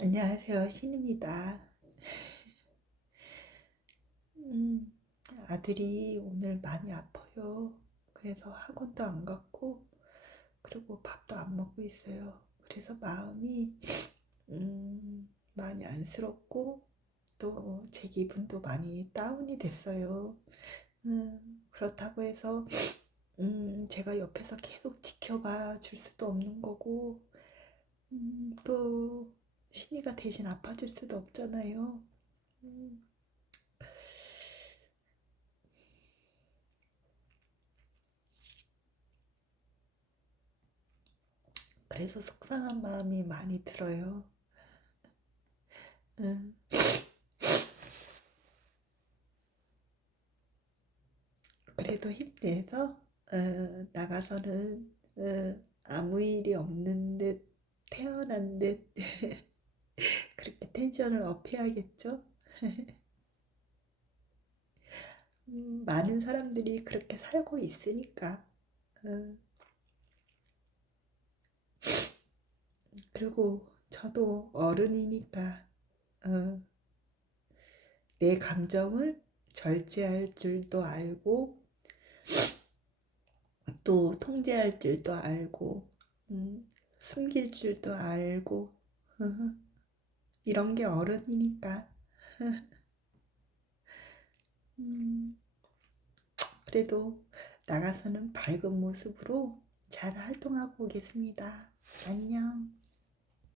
안녕하세요. 신입니다. 음, 아들이 오늘 많이 아파요. 그래서 학원도 안 갔고, 그리고 밥도 안 먹고 있어요. 그래서 마음이, 음, 많이 안쓰럽고, 또 제 기분도 많이 다운이 됐어요. 음, 그렇다고 해서, 음, 제가 옆에서 계속 지켜봐 줄 수도 없는 거고, 음, 또, 신이가 대신 아파줄 수도 없잖아요. 음, 그래서 속상한 마음이 많이 들어요. 음, 그래도 힘내서 어, 나가서는 어, 아무 일이 없는 듯 태어난 듯 그렇게 텐션을 업해야겠죠? 음, 많은 사람들이 그렇게 살고 있으니까. 어, 그리고 저도 어른이니까 어, 내 감정을 절제할 줄도 알고 또 통제할 줄도 알고 음, 숨길 줄도 알고 이런 게 어른이니까 음, 그래도 나가서는 밝은 모습으로 잘 활동하고 오겠습니다. 안녕.